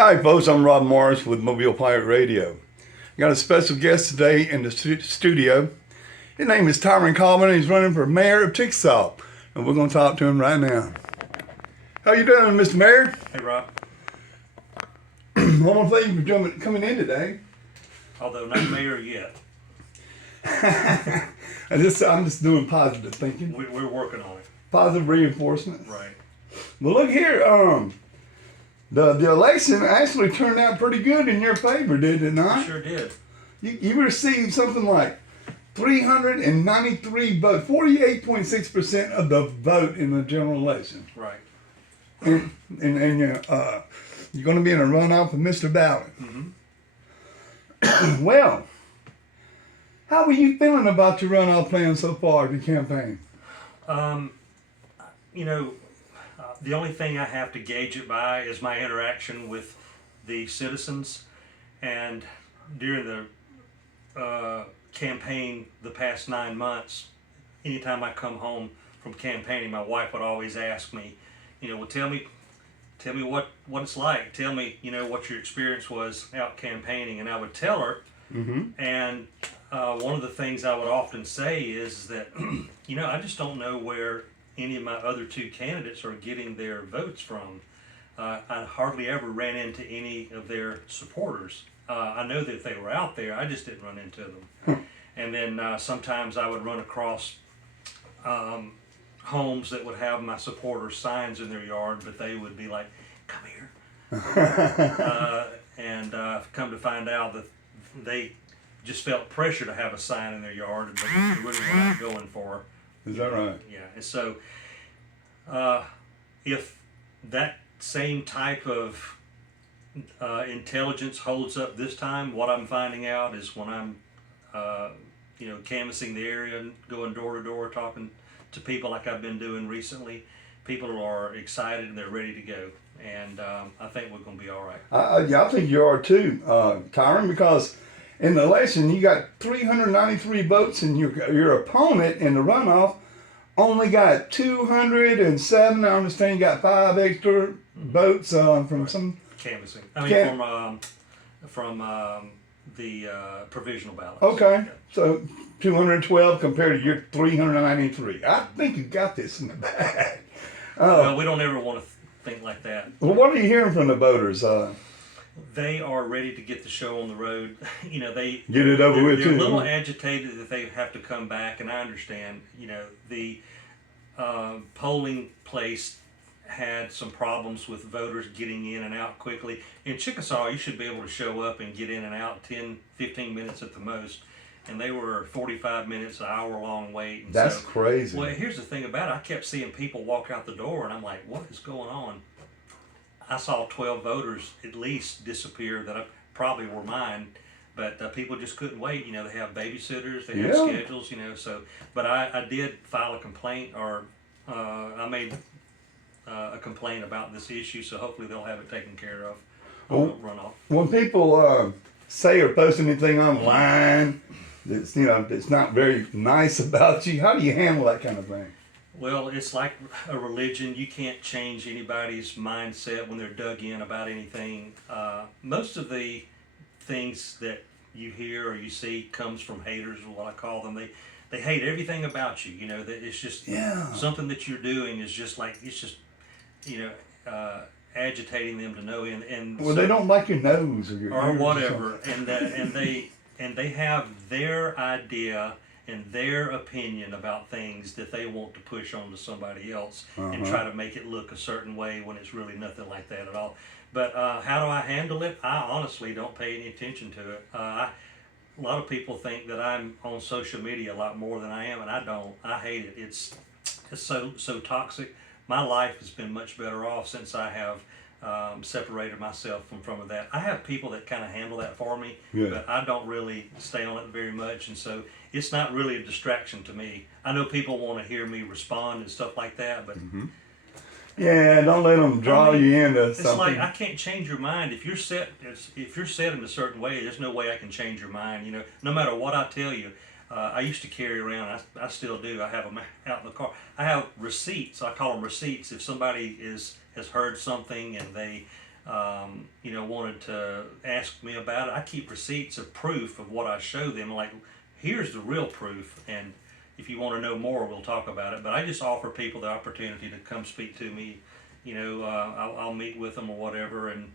Hi, folks. I'm Rob Morris with Mobile Pirate Radio. Got a special guest today in the studio. His name is Tyran Colvin. He's running for mayor of Chickasaw, and we're going to talk to him right now. How you doing, Mr. Mayor? Hey, Rob. I want to thank you for coming in today. Although not mayor yet. I'm just doing positive thinking. We're working on it. Positive reinforcement. Right. Well, look here. The election actually turned out pretty good in your favor, did it not? It sure did. You received something like 393 votes, 48.6% of the vote in the general election. Right. And you're going to be in a runoff with Mr. Ballard. Mm-hmm. Well, how were you feeling about your runoff plan so far, the campaign? The only thing I have to gauge it by is my interaction with the citizens. And during the campaign the past 9 months, anytime I come home from campaigning, my wife would always ask me, well, tell me what it's like. Tell me, what your experience was out campaigning. And I would tell her. Mm-hmm. And one of the things I would often say is that, I just don't know where any of my other two candidates are getting their votes from. I hardly ever ran into any of their supporters. I know that they were out there, I just didn't run into them. And then sometimes I would run across homes that would have my supporters' signs in their yard, but they would be like, come here. And come to find out that they just felt pressure to have a sign in their yard, but they really weren't going for. Is that right? Yeah, and so if that same type of intelligence holds up this time, what I'm finding out is when I'm, canvassing the area and going door to door talking to people like I've been doing recently, people are excited and they're ready to go. And I think we're going to be all right. Yeah, I think you are too, Tyron, because in the election you got 393 votes and your opponent in the runoff only got 207. I understand you got 5 extra votes from right. some canvassing. From the provisional ballot. Okay, Yeah. so 212 compared to your 393. I think you got this in the bag. Well, we don't ever want to think like that. Well, what are you hearing from the voters? They are ready to get the show on the road. They Get it over with They're too. a little agitated that they have to come back, and I understand. The polling place had some problems with voters getting in and out quickly. In Chickasaw, you should be able to show up and get in and out 10, 15 minutes at the most. And they were 45 minutes, an hour-long wait. And That's crazy. Well, here's the thing about it. I kept seeing people walk out the door, and I'm like, what is going on? I saw 12 voters at least disappear that probably were mine, but people just couldn't wait. They have babysitters, they have schedules, so. But I did file a complaint, or I made a complaint about this issue, so hopefully they'll have it taken care of on the runoff. When people say or post anything online that's not very nice about you, how do you handle that kind of thing? Well, it's like a religion. You can't change anybody's mindset when they're dug in about anything. Most of the things that you hear or you see comes from haters, or what I call them. They hate everything about you. That it's just something that you're doing is just like, it's just, agitating them to no end. And well, so, they don't like your nose or whatever, and they have their idea and their opinion about things that they want to push onto somebody else and try to make it look a certain way when it's really nothing like that at all. But how do I handle it? I honestly don't pay any attention to it. A lot of people think that I'm on social media a lot more than I am, and I don't. I hate it. It's so toxic. My life has been much better off since I have separated myself from that. I have people that kind of handle that for me, but I don't really stay on it very much, and so it's not really a distraction to me. I know people want to hear me respond and stuff like that, but yeah, don't let them draw you into something. It's like I can't change your mind if you're set. If you're set in a certain way, there's no way I can change your mind. No matter what I tell you. I used to carry around, I still do, I have them out in the car. I have receipts, I call them receipts. If somebody has heard something and they wanted to ask me about it. I keep receipts of proof of what I show them. Like, here's the real proof, and if you want to know more, we'll talk about it. But I just offer people the opportunity to come speak to me. I'll meet with them or whatever and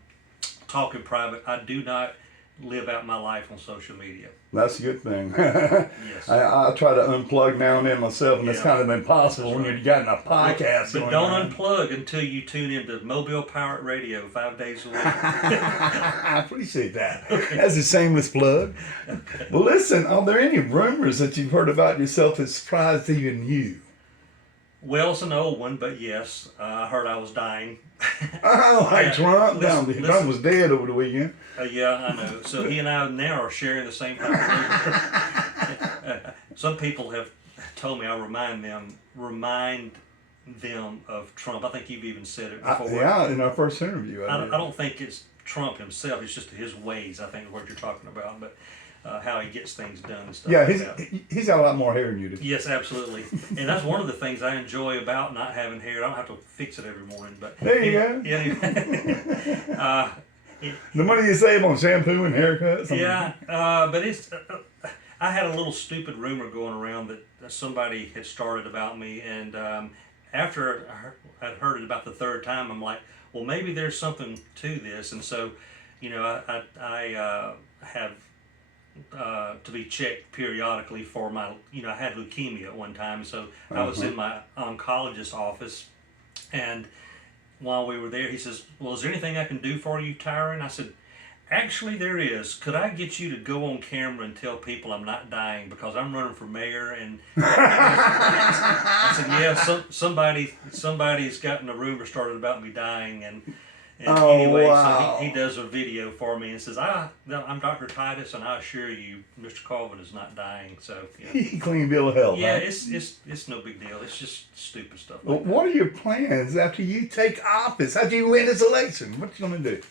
talk in private. I do not live out my life on social media. That's a good thing. Yes. I try to unplug now and then myself, and it's kind of impossible when you've got a podcast. But don't unplug until you tune into Mobile Pirate Radio 5 days a week. I appreciate that. That's a shameless plug. Okay. Well, listen, are there any rumors that you've heard about yourself that surprised even you? Well, it's an old one, but yes, I heard I was dying. Oh, like Trump? Trump was dead over the weekend. Yeah, I know. So he and I now are sharing the same type of Some people have told me I remind them of Trump. I think you've even said it before. Yeah, in our first interview. I don't think it's Trump himself. It's just his ways, I think, is what you're talking about. But how he gets things done and stuff. Yeah, he's got a lot more hair than you do. Yes, absolutely. And that's one of the things I enjoy about not having hair. I don't have to fix it every morning. But there you go. Yeah. The money you save on shampoo and haircuts. Yeah, but it's. I had a little stupid rumor going around that somebody had started about me, and after I'd heard it about the third time, I'm like, well, maybe there's something to this, and so, I have to be checked periodically for my. I had leukemia at one time, so I was in my oncologist's office, and while we were there, he says, well, is there anything I can do for you, Tyran? I said, actually, there is. Could I get you to go on camera and tell people I'm not dying because I'm running for mayor? And I said, yeah, somebody's gotten a rumor started about me dying. And anyway, wow. So he does a video for me and says, I'm Dr. Titus, and I assure you, Mr. Colvin is not dying. So clean bill of health. Yeah, huh? it's no big deal. It's just stupid stuff. Well, what are your plans after you take office? After you win this election, what you gonna do?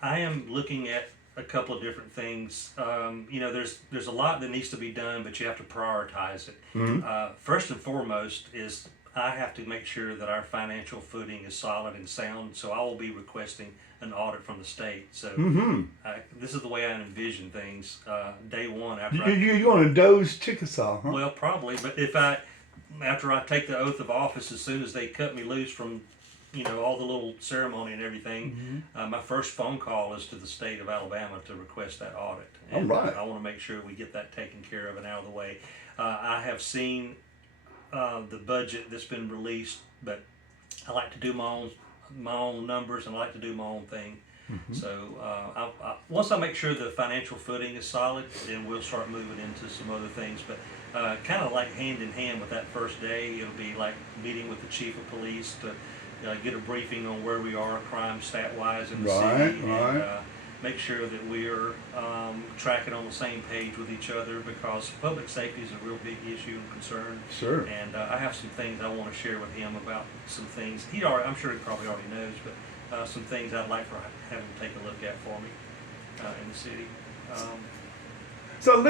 I am looking at a couple of different things. There's a lot that needs to be done, but you have to prioritize it. Mm-hmm. First and foremost is I have to make sure that our financial footing is solid and sound, so I will be requesting an audit from the state. So this is the way I envision things. Day one after you're going to doze Chickasaw, huh? Well, probably, but after I take the oath of office, as soon as they cut me loose from all the little ceremony and everything, my first phone call is to the state of Alabama to request that audit. And all right. I want to make sure we get that taken care of and out of the way. I have seen the budget that's been released, but I like to do my own numbers, and I like to do my own thing. Mm-hmm. So once I make sure the financial footing is solid, then we'll start moving into some other things. But kind of like hand in hand with that first day, it'll be like meeting with the chief of police to get a briefing on where we are crime stat-wise in the city, and make sure that we're tracking on the same page with each other, because public safety is a real big issue and concern. Sure. And I have some things I want to share with him about some things. I'm sure he probably already knows, but some things I'd like for him to take a look at for me in the city. So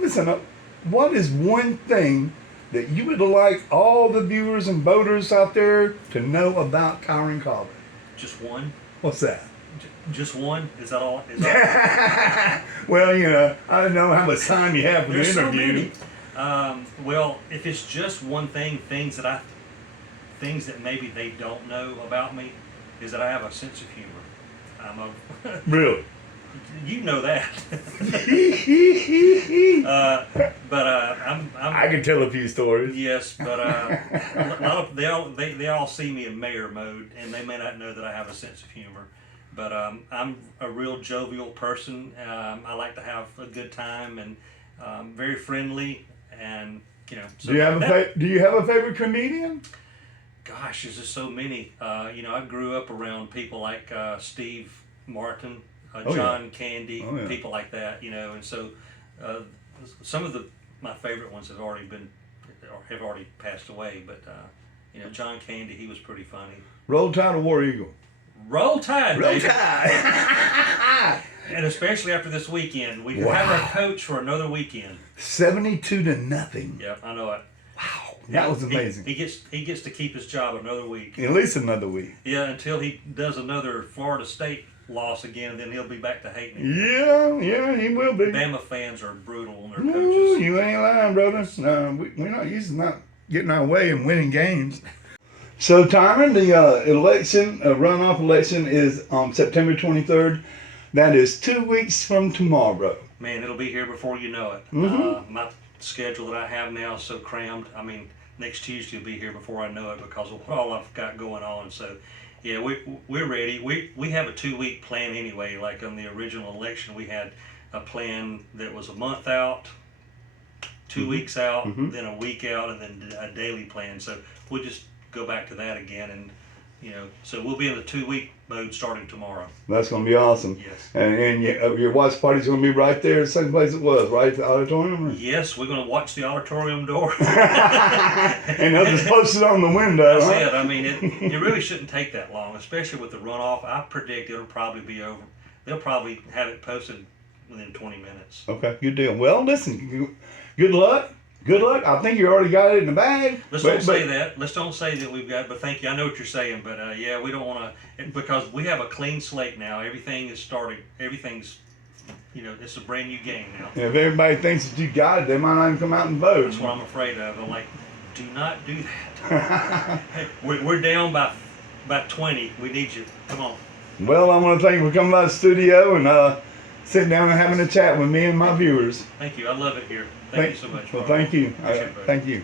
listen up. What is one thing that you would like all the viewers and voters out there to know about Tyran Colvin? Just one? What's that? Just one? Is that all? Well, I don't know how much time you have for the interview. So many. Well, if it's just one thing, things that maybe they don't know about me, is that I have a sense of humor. Really? You know that. I can tell a few stories. Yes, but a lot of they all see me in mayor mode, and they may not know that I have a sense of humor. But I'm a real jovial person. I like to have a good time, and very friendly, and So do you have a favorite comedian? Gosh, there's just so many. I grew up around people like Steve Martin. John Candy, people like that, and so some of my favorite ones have already passed away. But John Candy, he was pretty funny. Roll Tide or War Eagle? Roll Tide, Roll baby. Tide. And especially after this weekend, we have our coach for another weekend. 72-0. Yeah, I know it. Wow. That was amazing. He gets to keep his job another week. At least another week. Yeah, until he does another Florida State loss again, and then he'll be back to hating it. Yeah, he will be. Bama fans are brutal on their Ooh, coaches. you ain't lying, brother. No, we're not used to not getting our way and winning games. So, Tyran, the election, runoff election is on September 23rd. That is 2 weeks from tomorrow. Man, it'll be here before you know it. My schedule that I have now is so crammed. I mean, next Tuesday will be here before I know it because of all I've got going on. So, yeah, we're ready. We have a 2-week plan anyway. Like on the original election, we had a plan that was a month out, 2 weeks out, then a week out, and then a daily plan. So we'll just go back to that again, and so we'll be in the 2-week mode starting tomorrow. That's going to be awesome. Yes. And your watch party's going to be right there, the same place it was, right? The auditorium? Yes, we're going to watch the auditorium door. And they'll just post it on the window. That's it. I mean, it really shouldn't take that long, especially with the runoff. I predict it'll probably be over. They'll probably have it posted within 20 minutes. Okay, good deal. Well, listen, good luck. Good luck. I think you already got it in the bag. Let's don't say that. Let's don't say that we've got. But thank you. I know what you're saying. But yeah, we don't want to, because we have a clean slate now. Everything is starting. Everything's, it's a brand new game now. If everybody thinks that you got it, they might not even come out and vote. That's what I'm afraid of. I'm like, do not do that. We're down by 20. We need you. Come on. Well, I want to thank you for coming by the studio and sitting down and having a chat with me and my viewers. Thank you. I love it here. Thank you so much. Well, thank you. Appreciate it, Thank you.